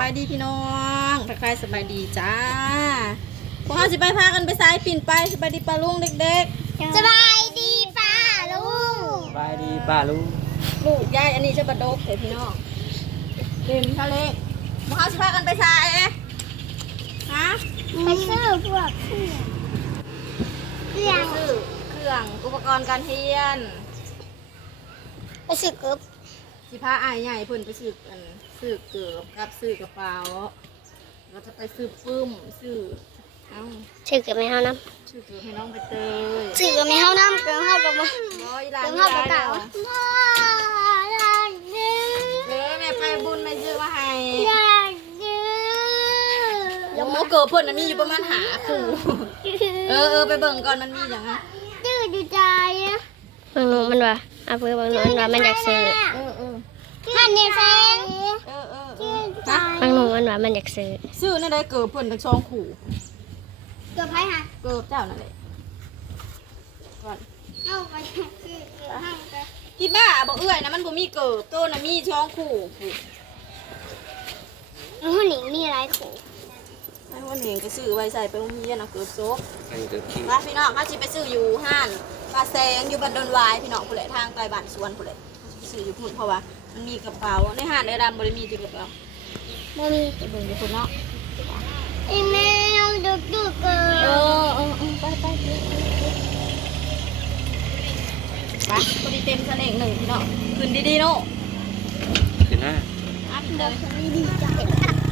บายดีพี่น้องทักทายสบายดีจ้า พวกเราสิไปพากันไปสายปิ่นไปสบายดีปลาลุงเด็กสบายดีป้าลุงสบายดีป้าลุงๆ ลูกยายอันนี้จะปลาดกเถอะพี่น้องเต็มทะเลพวกเราสิพากันไปสายเอ๊ะฮะไปซื้อพวกเครื่องเครื่องซื้อเครื่องอุปกรณ์การเรียน ไปซื้อเกือบ สิพาอายใหญ่เพิ่นไปซื้ออันซื้อเกือบกับซื้อกระเป๋าเราจะไปซื้อปึ้มซื้อเอ้าซื้อเกือบไม่เท่าน้ซื้อเกือบให้น้องไปเตยำซื้อเกือบไม่เท่าน้ำเกือบเท่ากับมาร้อยล้านเกือบเท่ากับเก่าเดียวพ่ออยากดื้อเด้อแม่ไปบุญไม่ซื้อมาให้อยากดื้อโอ้เกิดเพิ่นน่ะมีอยู่ประมาณหาคู่เออเออไปเบิ่งก่อนมันมีอย่างไงดื้อดูใจอะบางหนูมันว่าเอาเพื่อบางหนูมันว่ามันอยากซื้อ เออเออ ท่านในแฟนเออเออเอดื้ออใจฮะบางหนูมันว่ามันอยากซื้อซื้อนั่นได้เกิดเพิ่นทั้งสองคู่เกือบให้ค่ะเกิดเจ้านั่นแหละก่อนเอาไปซื้อเกือบให้กันที่บ้าบ่เอื้อยนะมันบ่มีเกิดโตน่ะมีช่องคู่คู่แล้วหนิงมีอะไรขู่ไอ้คนเห็นก็ซื้อไว้ใส่ไปโรงเรียนน่ะเกิดโซกอันนี้คือขี้มาพี่น้องเขาสิไปซื้ออยู่ห้านปลาแซงอยู่บันดอนวายพี่น้องผู้ใดทางใต้บ้านสวนผู้ใดเขาสิไป ซื้ออยู่พุ่นเพราะว่ามันมีกระเป๋าในห้านในดำบ่ได้มีที่กระเป๋าบ่มีไปเบิ่งอยู่พุ่นเนาะไอ้แมวดุกดุกเกิเอนอเออเออไปไปไปไปพอดีเต็มสนงหนึ่งพี่น้องขึ้นดีๆเนาะคือหน้าอะพี่เดินดีใจย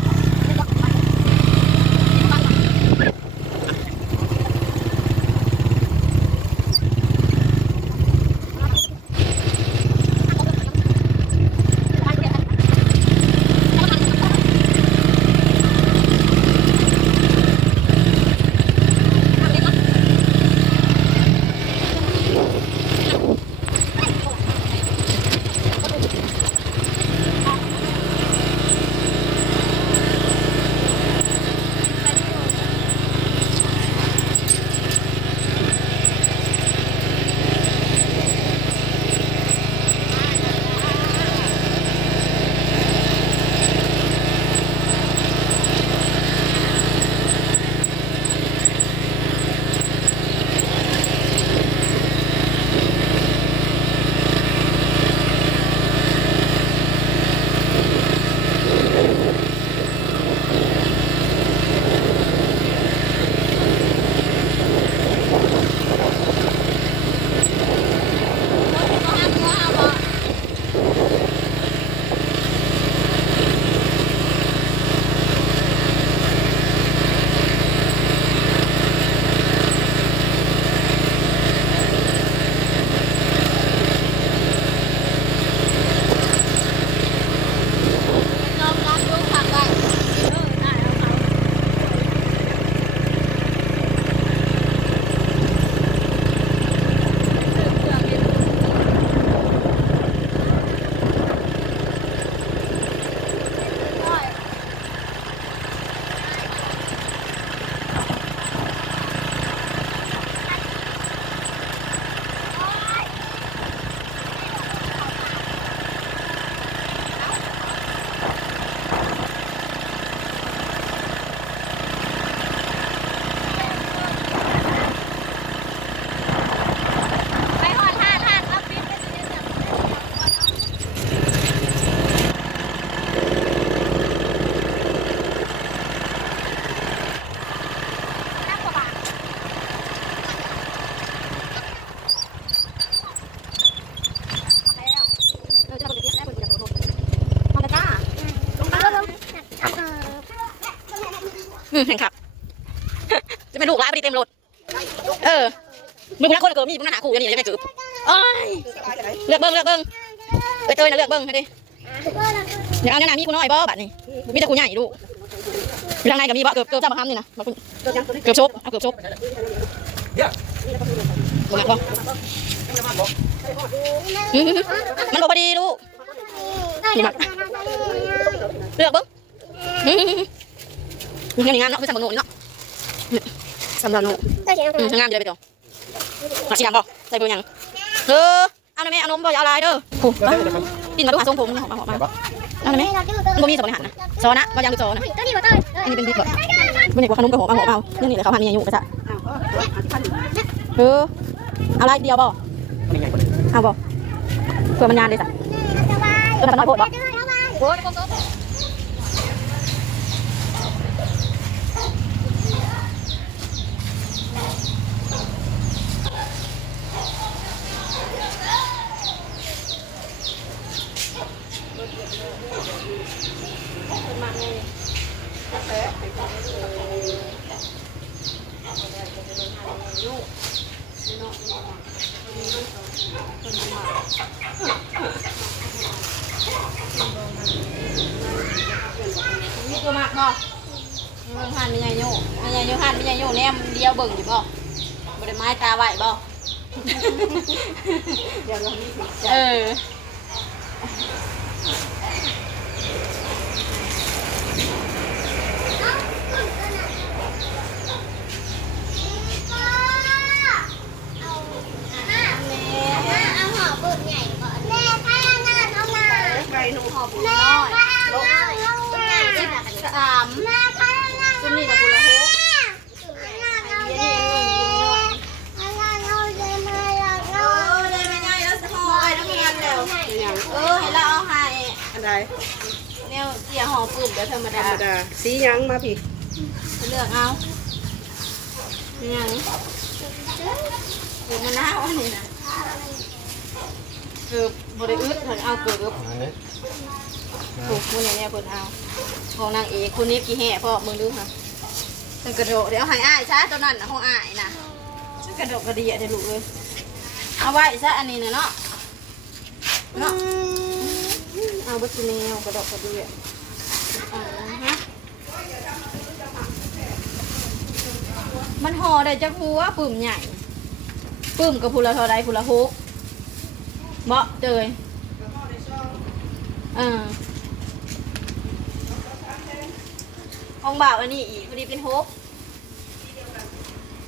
จะเป็นลูกร้ายพอดีเต็มรถเออมึงคนละคนเกิดมีมึงหนาขู่อย่างนี้จะไม่เกิดโอ้ยเลือกเบิ้งเลือกเบิ้งเอ้ยเตยนะเลือกเบิ้งให้ดิอย่าเอาเนี่ยนะมีกูน้อยบ่บัดนี้มีแต่กูใหญ่ลูกอยู่ทางในก็มีบ่เกือบเกือบจะมาทำนี่นะมาคุณเกือบชกเอาเกือบชกบ่มักบ่อืมมันบ่พอดีลูกเลือกเบิ้งอืมนี่งามเนาะไม่ใช่หมโนนี่เนาะ สำหรับหนูได้เสียงอืมงามอยู่เลยไปต่อมาสีดำบ่ใส่เบอร์ยังเออเอาหน่อยแม่เอานมบ่อย่าเอาลายเด้อผูกปิ่นมาดูหาทรงผมนี่หอมมาหอมมาเอาได้ไหมเราดูมันบ่มีสองในหันนะซอนะว่ายังดูซอนะตัวนี้บ่ต้นอันนี้เป็นบิ๊กเหรอมันเด็กกว่าขนมกับหัวมาหัวเมาเนี่ยนี่แหละเขาพันมีอายุไปซะเออเอาลายเดียวบ่ไม่ไงคนอื่นเอาบ่เพื่อมันยานเลยจ้ะสบายตัวมันน้อยโพดบ่ โอ้ยมีตัวมากบ่มีเบิ่งหันมีอายุมีอายุหันมีอายุแนมเดียวเบิ่งอยู่บ่บ่ได้ไม้ตาไหวบ่เดี๋ยวเรามีเออเอาหอบุญใหญ่ก่อนแม่ข้างหน้าน้องนา ไก่หนูหอบ แม่ข้างหน้าน้องนาแม่ สาม ข้างหน้า ซุมนี่กับกุละหก เราเย็นข้างหน้าเราเย็นมาเราเรา เออได้ไม่ง่ายแล้วสหอไอ้นักเรียนแล้วเออให้เราเอาให้ อันใด แนวเกี่ยหอปุ่ มเดี๋ยวธรรมธรดารมดา สีหยังมาพี่เลือกเอาอย่างเดี๋ยวมันน่าว่านี่นะเกือบบริอึดเพิ่นเอาเกือบถูกคุณเนี่ยเพิ่นเอาของนางเอกคุณนี้กี่แห่พ่อมึงดูค่ะฉันกระโดดเดี๋ยวให้อ้ายซะตัวนั้นน่ะของอ้ายนะฉันกระโดดกระเดียเดี๋ยวลูกเลยเอาไว้ซะอันนี้น่ะเนาะเนาะเอาบัตรแนวกระโดดกระเดียอ่าฮะ มันห่อได้จักหัวปุ่มใหญ่ปุ่มกับพูละเท่าไรพูละหกเบาะเจยเออของบ่าวอันนี้อีกพอดีเป็นหก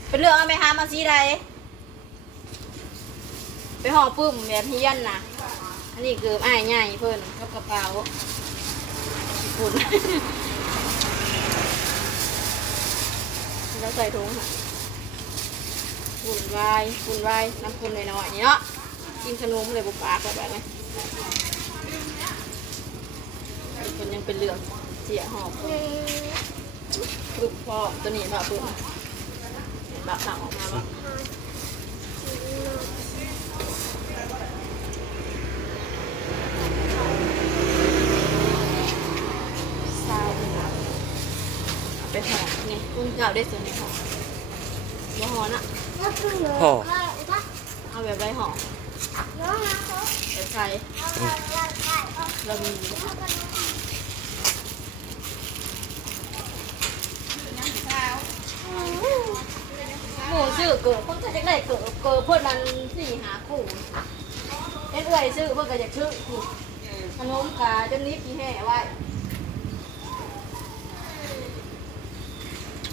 เป็นเรื่องเอาไปหามาซีใดไปห่อปุ่มแบบเฮียนนะอันนี้เกืออ้ายใหญ่เพิ่นกับกระเป๋า คุณแล้วใส่ถุงค่ะฝุ่นวายฝุ่นวายน้ำฝุ่นหน่อยๆเนาะกินขนมเลยบุปผากแบบนี้คนยังเป็นเหลืองเสียหอบปึ๊บพอตัวนี้แบบปึ๊บเห็นแบบสั่งออกมาแบบซาวเป็นแบบ ไปหอมนี่คุณเก่าได้ส่วนในหอมบ่หอน่ะพ่อเอาแบบไรหอมแบบใส่เรามีหมูซื้อเกิดเพิ่นก็จะได้เกิดเกิดเพิ่อนนั้นสี่หาคู่เอ็นเอ้ยซื้อเพิ่นก็อยากซื้อคู่ขนมกาจนนี้กี่แห่ไว้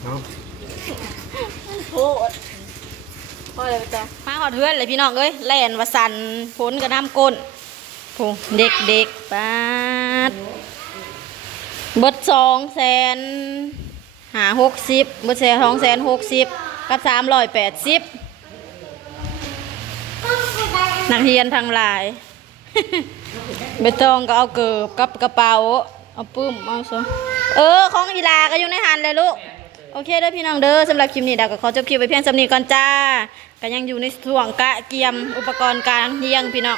เนาโพดพอเลยจ้ะมาหอดเพื่อนเลยพี่น้องเอ้ยแล่นวาสันพ้นกระน้ำก้นพูเด็กเด็กๆปาดเบิดสองแสนหาหกสิบเบิดแสนสองแสนหกสิบกับสามร้อยแปดสิบนักเรียนทั้งหลายใบตองก็เอาเกิบกับกระเป๋า เอาปื้ม เอาซะเออ ของอีลาก็อยู่ในหันเลยลูก โอเคเด้อพี่น้องเด้อสำหรับคลิปนี้ดาวก็ขอจบคลิปไปเพียงสำนีก่อนจ้าก็ยังอยู่ในส่วงกะเกียมอุปกรณ์การเฮียงพี่น้อง